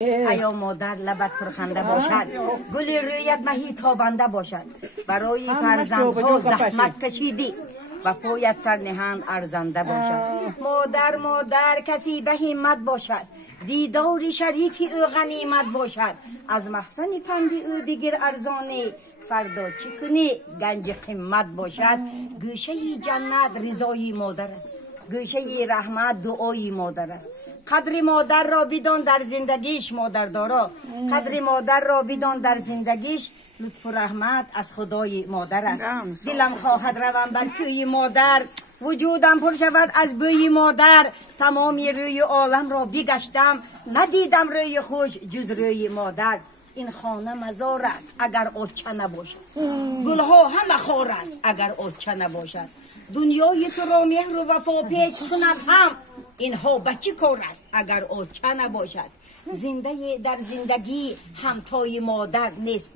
ایا مادر لبت پرخنده باشد، گل رویت مهی تابنده باشد. برای فرزندها زحمت کشیدی و پایت سر نهند ارزنده باشد. مادر کسی به همت باشد، دیدار شریفی او غنیمت باشد. از محسن پندی او بگیر ارزانی، فردا چی کنی گنج قیمت باشد. گوشه جنت رضای مادر است، گوشه رحمت دعای مادر است. قدر مادر را بدان در زندگیش مادردارا، قدر مادر را بدان در زندگیش. لطف و رحمت از خدای مادر است. دلم خواهد روم بر کوی مادر، وجودم پر شود از بوی مادر. تمام روی عالم را بگشتم، ندیدم روی خوش جز روی مادر. این خانه مزار است اگر آچه نباشد، گلها همه خار است اگر آچه نباشد. دنیای تو را مهر و وفا پیچ کند هم، اینها بچه کار است اگر آچه نباشد. زنده در زندگی همتای مادر نیست.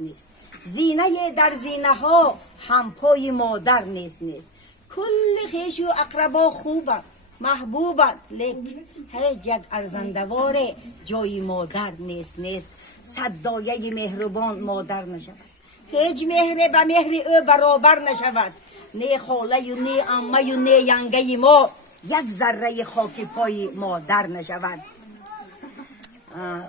زینه در زینه ها همپای مادر نیست. کل خویش و اقربا خوبند محبوبند، لیکن هیچ یک ارزندوار جای مادر نیست. صد دایه مهربان مادر نشود، هیچ مهر به مهر او برابر نشود. نه خاله و نه عمه و نه ینگه ما، یک ذره خاک پای مادر نشود.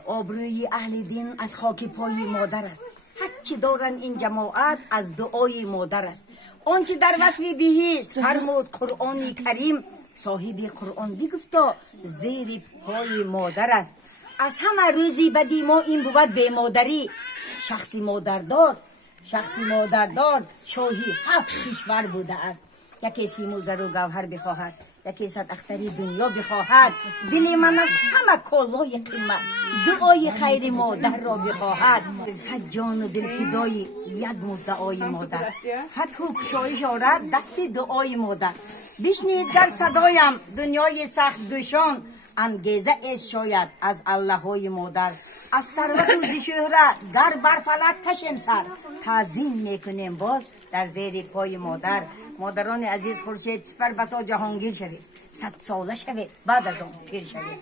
آبروی اهل دین از خاک پای مادر است. هرچی دارن این جماعت از دعای مادر است. آنچه در وصف بهشت فرمود قرآن کریم، صاحب قرآن بگفتا زیر پای مادر است. از همه روزی بدی ما این بود به مادری. شخصی مادردار شاهی 7 کشور بوده است. یکی سیم و زر و گوهر بخواهد، یکی صد اختری دنیا بخواهد. دل من از همه کالای قیمت دعای خیر مادر را بخواهد. صد جان و دل فدای یک مدعای مادر، فتح و کشایش آرد دست دعای مادر. بشنید گر صدایم دنیای سخت گوشان، انگیزه ایش شاید از الله های مادر. از ثروت و ز شهرت گر بر فلک کشیم سر، تعظیم میکنیم باز در زیر پای مادر. مادران عزیز، خورشید سپر بسا جهانگیر شوید، 100 ساله شوید بعد از آن پیر شوید.